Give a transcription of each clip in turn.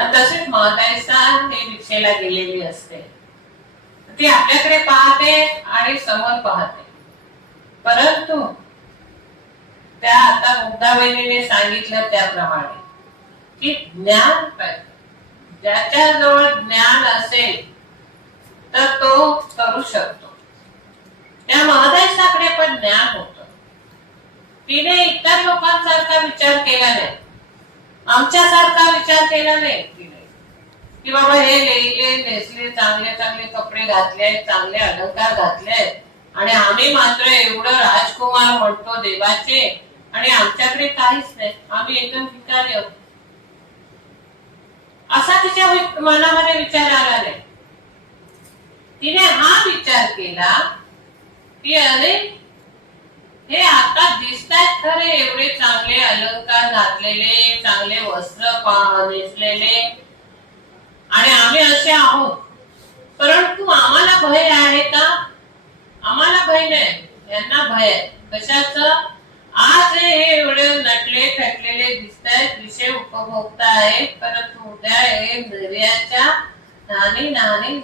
आणि तसेच महताईसा हे भिक्षेला गेलेली असते. ती आपल्याकडे पाहते आणि समोर पाहते. परंतु त्या आता मुक्ताबहिणीने सांगितलं त्याप्रमाणे की ज्ञान ज्याच्या ज्याच्याजवळ ज्ञान असेल तर तो करू शकतो. त्या महदेशाकडे पण ज्ञान होत. तिने इतर लोकांसारखा विचार केला नाही. आमच्यासारखा विचार केला नाही. तिने की बाबा हे लिहिले नेसले चांगले चांगले कपडे घातले चांगले अलंकार घातले आणि आम्ही मात्र एवढं राजकुमार म्हणतो देवाचे. आणि आमच्याकडे काहीच नाही. आम्ही एकदम भिकारी आहोत. असा तिच्या मनामध्ये विचार आला नाही. तिने हा विचार केला की अरे हे आता दिसतायत खरे. अलंकार घातलेले चांगले वस्त्र नेसलेले. आणि आम्ही असे आहोत. परंतु आम्हाला भय आहे का? आम्हाला भय नाही. यांना भय कशाच? आज हे एवढे नटले थटलेले दिसत आहेत विषय उपभोगता आहेत परंतु उद्या हे निर्याच्या नाणी नाणी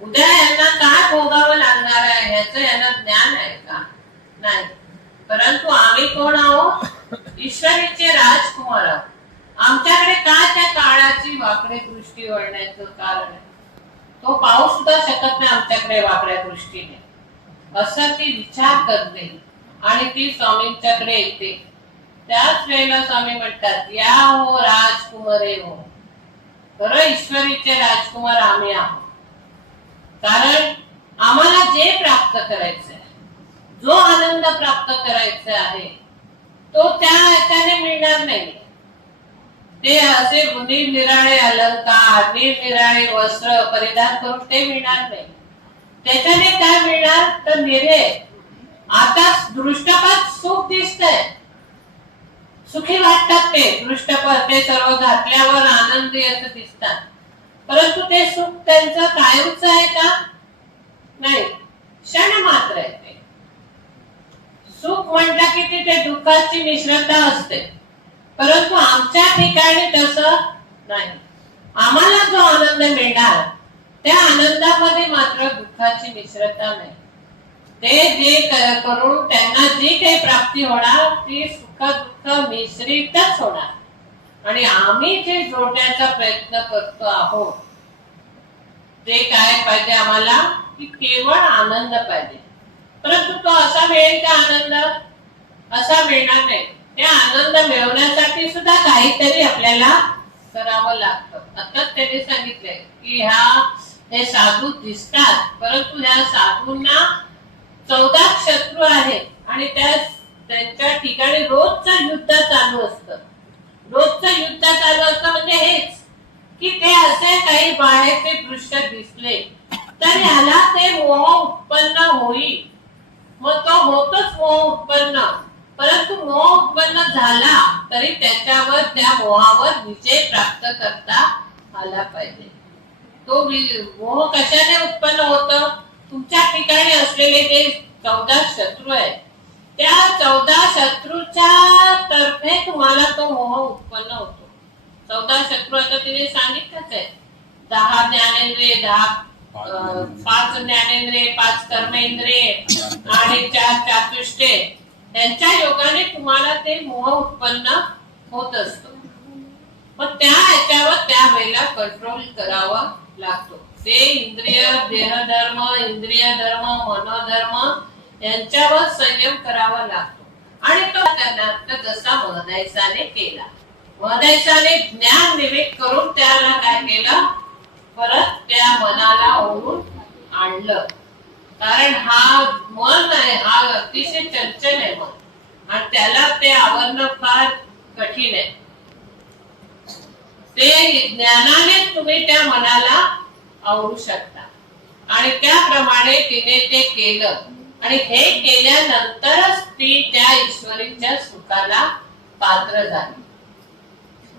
उद्या यांना काय भोगावं लागणार आहे? ह्याच यांना ज्ञान आहे का? नाही. परंतु आम्ही कोण आहोत? ईश्वरीचे राजकुमार आमच्याकडे काय त्या काळाची वाकडे दृष्टी वळण्याचं कारण आहे? तो पाहू सुद्धा शकत नाही आमच्याकडे वाकड्या दृष्टीने. असं ती विचार करते आणि ती स्वामींच्याकडे येते. त्याच वेळेला स्वामी म्हणतात या हो राजकुमारे हो. खरं ईश्वरीचे राजकुमार आम्ही आहोत. कारण आम्हाला जे प्राप्त करायचं आहे जो आनंद प्राप्त करायचा आहे तो त्या याच्याने मिळणार नाही. ते असे निरनिराळे अलंकार निरनिराळे वस्त्र परिधान करून ते मिळणार नाही. त्याच्याने काय मिळणार? तर निरे. आता दृष्टपात सुख दिसतंय. सुखी वाटतात ते दृष्टपद ते सर्व घातल्यावर आनंदी असं दिसतात. परंतु ते सुख त्यांचं कायमच आहे का? नाही. क्षण मात्र आहे ते. सुख म्हटलं की तिथे दुःखाची मिश्रता असते. परंतु आमच्या ठिकाणी तसं नाही. आम्हाला जो आनंद मिळणार त्या आनंदामध्ये मात्र दुःखाची मिश्रता नाही. ते जे करून त्यांना जी काही प्राप्ती होणार ती सुख दुःख मिश्रितच होणार. आणि आम्ही जे जोडण्याचा प्रयत्न करतो आहोत ते काय पाहिजे आम्हाला की केवळ आनंद पाहिजे. परंतु तो असा मिळेल का आनंद? असा मिळणार नाही. ते आनंद मिळवण्यासाठी सुद्धा काहीतरी आपल्याला करावं लागतं. आताच त्यांनी सांगितलंय की ह्या हे साधू दिसतात परंतु ह्या साधूंना चौदा शत्रू आहेत आणि त्या त्यांच्या ठिकाणी रोजचं युद्ध चालू असतं. रोजचं युद्ध चालू असतं म्हणजे हेच की ते असे काही बाहेरचे दृश्य दिसले तर ह्याला ते मोह उत्पन्न होईल. मग तो होतच मोह उत्पन्न. परंतु मोह उत्पन्न झाला तरी त्याच्यावर त्या मोहावर विजय प्राप्त करता आला पाहिजे. तो मोह कशाने उत्पन्न होत? तुमच्या ठिकाणी असलेले जे चौदा शत्रू आहेत त्या चौदा शत्रूच्या तर्फे तुम्हाला तो मोह उत्पन्न होतो. चौदा शत्रू आता तिने सांगितलंच आहे. दहा ज्ञानेंद्रिय दहा पाच ज्ञानेंद्रिय पाच कर्मेंद्रिय आणि चार चातुष्टे त्यांच्या योगाने तुम्हाला ते मोह उत्पन्न होत असतो. मग त्या ह्याच्यावर त्या वेळेला कंट्रोल करावा लागतो. ते इंद्रिय देहधर्म इंद्रिय धर्म मनोधर्म यांच्यावर संयम करावा लागतो. आणि तो त्यांना जसा महदायसाने केला. महदायसाने ज्ञान विवेक करून त्याला काय केलं? परत त्या मनाला ओढून आणलं. कारण हा मन आहे हा अतिशय चंचल आहे मन. आणि त्याला ते आवरणं फार कठीण आहे. ते ज्ञानाने तुम्ही त्या मनाला आवडू शकता. आणि त्याप्रमाणे तिने ते केलं. आणि हे केल्यानंतरच ती त्या ईश्वरीच्या सुखाला पात्र झाली.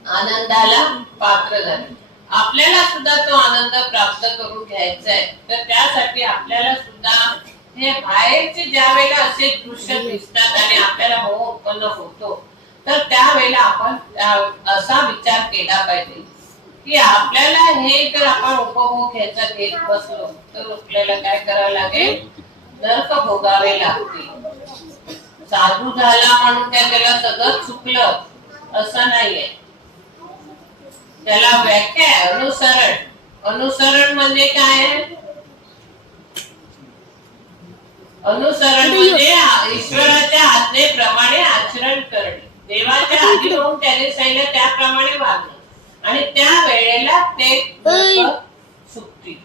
आनंदाला पात्र झाली. आपल्याला सुद्धा तो आनंद प्राप्त करून घ्यायचा आहे. तर त्यासाठी आपल्याला सुद्धा हे बाहेरचे ज्या वेळेला असे दृश्य दिसतात आणि आपल्याला मोह उत्पन्न होतो तर त्यावेळेला आपण त्या- असा विचार केला पाहिजे की आपल्याला हे जर आपण उपभोग घ्यायचा घेत बसलो तर आपल्याला काय करावं लागेल? नरक भोगावे लागतील. साधू झाला म्हणून काय त्याला सगळं चुकलं असं नाहीये. त्याला व्याख्या आहे अनुसरण. अनुसरण म्हणजे काय? अनुसरण म्हणजे ईश्वराच्या आज्ञेप्रमाणे आचरण करणे. देवाच्या आधी होऊन त्याने सांगितलं त्याप्रमाणे वागणं. आणि त्या वेळेला ते सुटतील.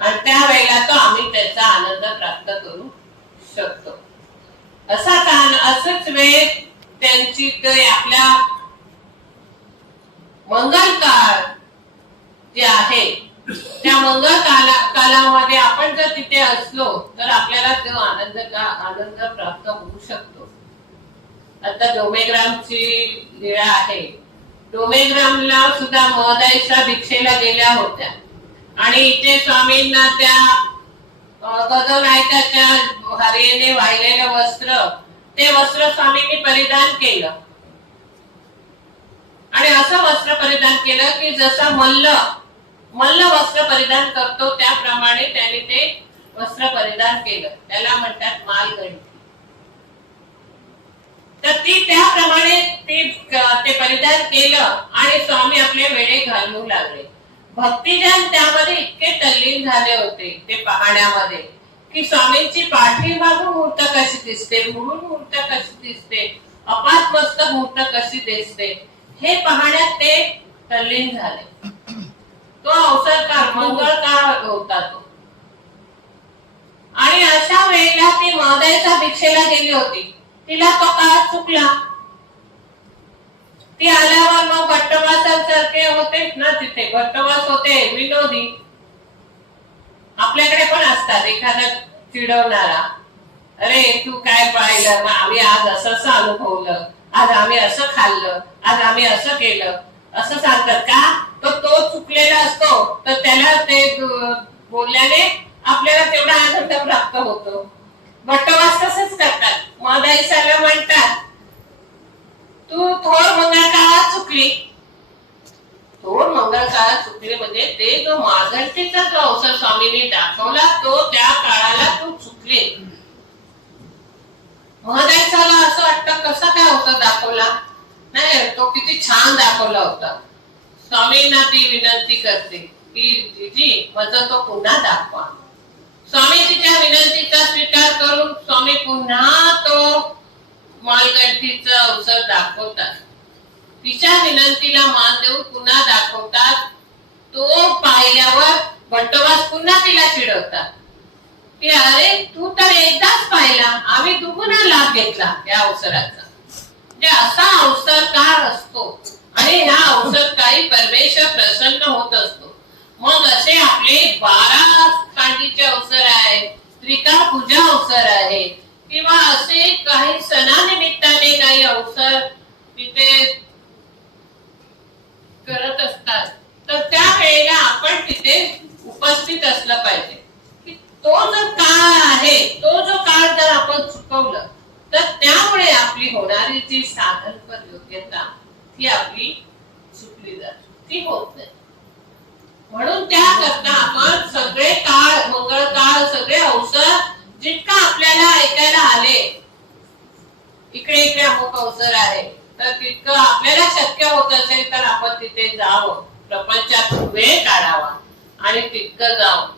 आणि त्या वेळेला तो आम्ही त्याचा आनंद प्राप्त करू शकतो. असा कान असंच वेळ त्यांची आपल्या मंगल काळ जे आहे त्या मंगल काला कालामध्ये आपण जर तिथे असलो तर आपल्याला तो आनंद का आनंद प्राप्त होऊ शकतो. आता डोमेग्रामची लीळा आहे. डोमेग्रामला सुद्धा महदाईच्या भिक्षेला गेल्या होत्या. आणि इथे स्वामींना त्या गदनायकाच्या हरियेने वाहिलेलं वस्त्र ते वस्त्र स्वामींनी परिधान केलं. आणि असं वस्त्र परिधान केलं की जसं मल्ल मल्ल वस्त्र परिधान करतो त्याप्रमाणे त्याने ते वस्त्र परिधान केलं. त्याला म्हणतात मालगंठी तर ती त्याप्रमाणे ते ते परिधान केलं आणि स्वामी आपले वेळे घालवू लागले. भक्तिजन त्यामध्ये इतके तल्लीन झाले होते ते पाहण्यामध्ये की स्वामींची पाठीमागून मूर्त कशी दिसते म्हणून मूर्त कशी दिसते अपात मस्त मूर्त कशी दिसते हे पाहण्यात ते तल्लीन झाले. तो अवसर काळ मंगळ काळ होता तो. आणि अशा वेळेला ती महदाईच्या भिक्षेला गेली होती. तिला तो काळ चुकला. ती आल्यावर मग भट्टवासासारखे होते ना तिथे. भट्टवास होते विनोदी. आपल्याकडे पण असतात एखादा चिडवणारा. अरे तू काय पाहिलं? आम्ही आज असं अनुभवलं. आज आम्ही असं खाल्लं आज आम्ही असं केलं. असं सांगतात का? तर तो चुकलेला असतो तर त्याला ते बोलल्याने आपल्याला तेवढा आनंद प्राप्त होतो. भट्टवास तसंच करतात. मदाईसाला म्हणतात तू थोर मंगळ काळात चुकली. थोर मंगळ काळात चुकली म्हणजे ते जो मागंटीचा जो अवसर स्वामींनी दाखवला तो त्या काळाला तू चुकली. महदायचाला असं वाटतं कसा काय होता दाखवला? नाही तो किती छान दाखवला होता. स्वामींना ती विनंती करते की जीजी माझा तो पुन्हा दाखवा. स्वामी तिच्या विनंतीचा स्वीकार करून स्वामी पुन्हा तो मालगंठीचा अवसर दाखवतात. तिच्या विनंतीला मान देऊन पुन्हा दाखवतात. तो पाहिल्यावर भट्टवास पुन्हा तिला चिडवतात. की अरे तू तर एकदाच पाहिला. आम्ही दुगुना लाभ घेतला या अवसराचा. म्हणजे असा अवसर का असतो. आणि ह्या अवसर काही परमेश्वर प्रसन्न होत असतो. मग असे आपले बारा काठीचे अवसर आहे त्रिका पूजा अवसर आहे किंवा असे काही सणानिमित्ताने काही अवसर तिथे करत असतात तर त्या वेळेला आपण तिथे उपस्थित असलं पाहिजे. तो जो काळ आहे तो जो काळ जर आपण चुकवलं तर त्यामुळे आपली होणारी जी साधनपर योग्यता ती आपली चुकली जाते. ती होत नाही. म्हणून त्याकरता आपण सगळे काळ मंगळ काळ सगळे अवसर जितका आपल्याला ऐकायला आले इकडे इकडे अमुक अवसर आहे तर तितकं आपल्याला शक्य होत असेल तर आपण तिथे जावं. प्रपंचात वेळ काढावा आणि तितकं जावं.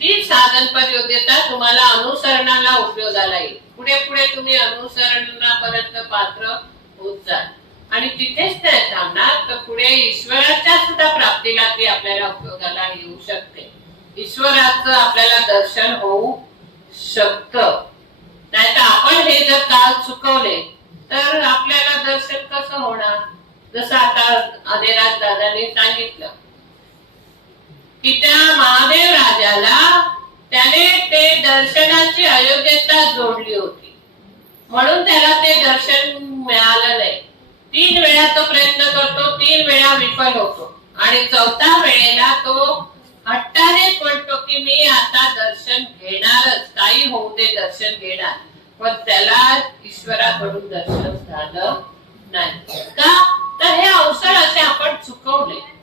ती साधनपर योग्यता तुम्हाला अनुसरणाला उपयोगाला येईल. पुढे पुढे तुम्ही अनुसरणापर्यंत पात्र होत जाल. आणि तिथेच नाही थांबणार तर पुढे ईश्वराच्या सुद्धा प्राप्तीला ती आपल्याला उपयोगाला येऊ शकते. ईश्वराचं आपल्याला दर्शन होऊ शकत. नाहीतर आपण हे जर काल चुकवले तर आपल्याला दर्शन कसं होणार? जसं आता अनेराज दादांनी सांगितलं की त्या महादेव राजाला त्याने ते दर्शनाची अयोग्यता जोडली होती. म्हणून त्याला ते दर्शन मिळालं नाही. तीन वेळा तो प्रयत्न करतो तीन वेळा विफल होतो. आणि चौथा वेळेला तो हट्टानेच म्हणतो की मी आता दर्शन घेणारच काही होऊ दे दर्शन घेणार. पण त्याला ईश्वराकडून दर्शन झालं नाही. का? तर हे अवसर असे आपण चुकवले.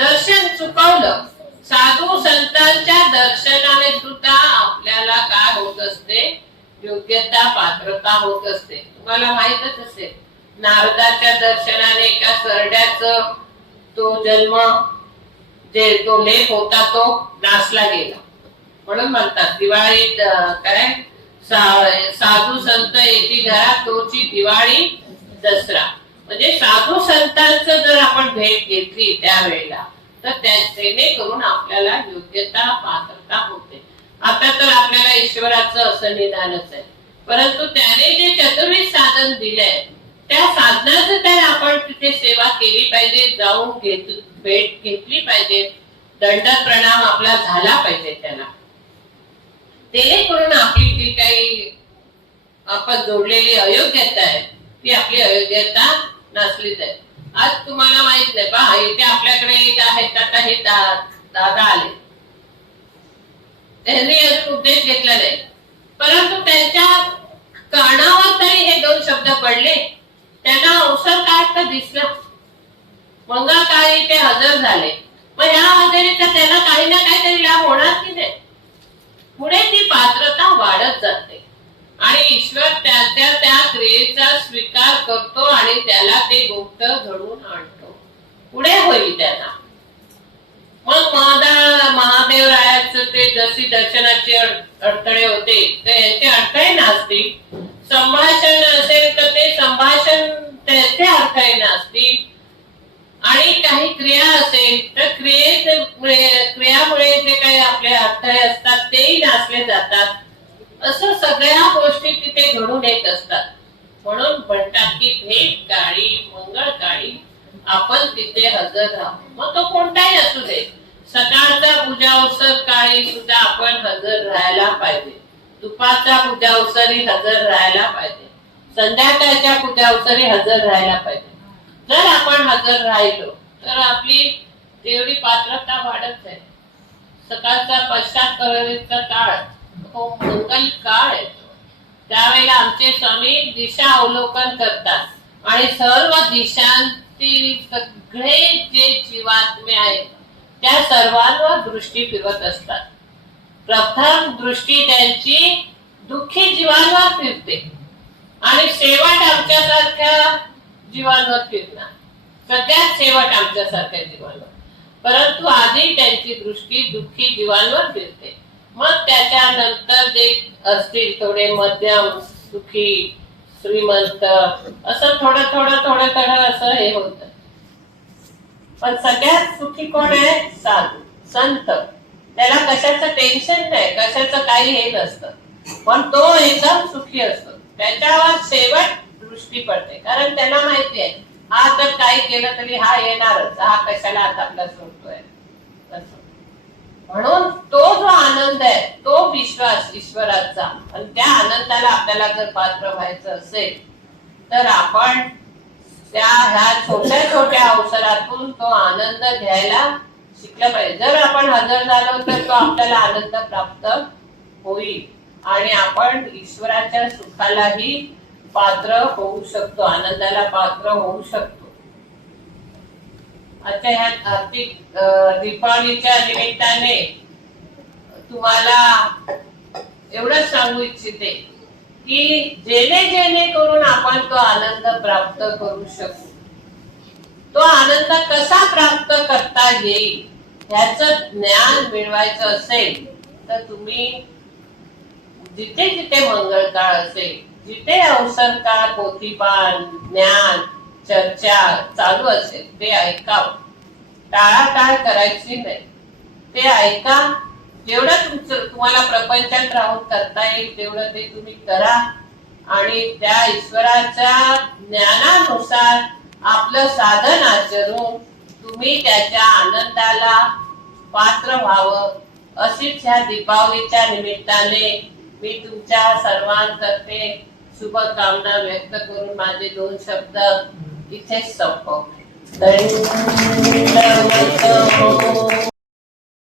दर्शन चुकवलं. साधू संतांच्या दर्शनाने सुद्धा आपल्याला काय होत असते? योग्यता पात्रता होत असते. तुम्हाला माहितच असेल नारदाच्या दर्शनाने एका सरड्याच तो जन्म जे तो लेख होता तो नासला गेला. म्हणून म्हणतात दिवाळीत काय? सा- साधू संत येती घरात तोची दिवाळी दसरा. म्हणजे साधू संतांचं जर आपण भेट घेतली त्यावेळेला तर जेणेकरून करून आपल्याला योग्यता पात्रता होते. आता तर आपल्याला ईश्वराचं असं निदानच आहे. परंतु त्याने जे चतुर्विध साधन दिलंय त्या साधनाचं तर आपण तिथे सेवा केली पाहिजे जाऊन घेत भेट घेतली पाहिजे दंड प्रणाम आपला झाला पाहिजे त्याला. जेणेकरून आपली जी काही आपण जोडलेली अयोग्यता आहे ती आपली अयोग्यता नसली जाईल आज तुम्हाला माहीत नाही पहा इथे आपल्याकडे एक आहेत आता हे दादा आले. त्यांनी अजून उपदेश घेतला नाही. परंतु त्यांच्या कानावर तरी हे दोन शब्द पडले. त्यांना अवसर काय तर दिसला. मंगळकाळी ते हजर झाले. मग या हजेरीचा त्यांना काही ना काहीतरी लाभ होणार की नाही? पुढे ती पात्रता वाढत जाते. आणि ईश्वर त्याच्या त्या क्रियेचा स्वीकार करतो आणि त्याला ते गुप्त घडून आणतो. पुढे होईल त्याला. मग महादा महादेव ते जशी दर्शनाचे अडथळे होते तर यांचे अडथळे नसतील संभाषण असेल तर ते संभाषण त्याचे अडथळे नसतील आणि काही क्रिया असेल तर क्रियेमुळे क्रियामुळे जे काही आपले अडथळे असतात तेही नासले जातात. असं सगळ्या गोष्टी तिथे घडून येत असतात. म्हणून म्हणतात की भेट काळी मंगळ काळी आपण तिथे हजर राहू. मग तो कोणताही असू दे. सकाळचा पूजा अवसर काळी सुद्धा आपण हजर राहायला पाहिजे. दुपारचा पूजा अवसरी हजर राहायला पाहिजे. संध्याकाळच्या पूजा अवसरी हजर राहायला पाहिजे. जर आपण हजर राहिलो तर आपली तेवढी पात्रता वाढत जाईल. सकाळचा पश्चात कळरीचा काळ हो मंगल काळ येतो त्यावेळेला आमचे स्वामी दिशा अवलोकन करतात. आणि सर्व दिशांतील सगळे जे जीवात्मे आहेत त्या सर्वांवर दृष्टी फिरवत असतात. प्रथम दृष्टी त्यांची दुःखी जीवांवर फिरते. आणि शेवट आमच्यासारख्या जीवांवर फिरणार. सगळ्यात शेवट आमच्यासारख्या जीवांवर. परंतु आधी त्यांची दृष्टी दुःखी जीवांवर फिरते. मग त्याच्यानंतर जे असतील थोडे मध्यम सुखी श्रीमंत असं थोडं थोडं थोडं थोडं असं हे होत. पण सगळ्यात सुखी कोण आहे? साधू संत. त्याला कशाचं टेन्शन नाही कशाचं काही हे नसतं. पण तो एकदम सुखी असतो. त्याच्यावर शेवट दृष्टी पडते. कारण त्यांना माहिती आहे हा जर काही केलं तरी हा येणारच. हा कशाला आता आपला सोडतोय? म्हणून तो जो आनंद आहे तो विश्वास ईश्वराचा. आणि त्या आनंदाला आपल्याला जर पात्र व्हायचं असेल तर आपण त्या ह्या छोट्या छोट्या अवसरातून तो आनंद घ्यायला शिकला पाहिजे. जर आपण हजर झालो तर तो आपल्याला आनंद प्राप्त होईल. आणि आपण ईश्वराच्या सुखालाही पात्र होऊ शकतो आनंदाला पात्र होऊ शकतो. आता ह्या आर्थिक दीपावलीच्या निमित्ताने तुम्हाला एवढंच सांगू इच्छिते की जेणे जेणे करून आपण तो आनंद प्राप्त करू शकू. तो आनंद कसा प्राप्त करता येईल ह्याच ज्ञान मिळवायचं असेल तर तुम्ही जिथे जिथे मंगळ काळ असेल जिथे अवसर काळ पोथीपान ज्ञान चर्चा चालू असेल. ते ऐकावं. टाळाटाळ करायची नाही. ते ऐका. जेवढं तुमचं तुम्हाला प्रपंचात राहून करता येईल तेवढं ते तुम्ही करा. आणि त्या ईश्वराच्या ज्ञानानुसार आपलं साधन आचरून तुम्ही त्याच्या आनंदाला पात्र व्हावं. अशीच ह्या दीपावलीच्या निमित्ताने मी तुमच्या सर्वांतर्फे शुभकामना व्यक्त करून माझे दोन शब्द it tastes so cool.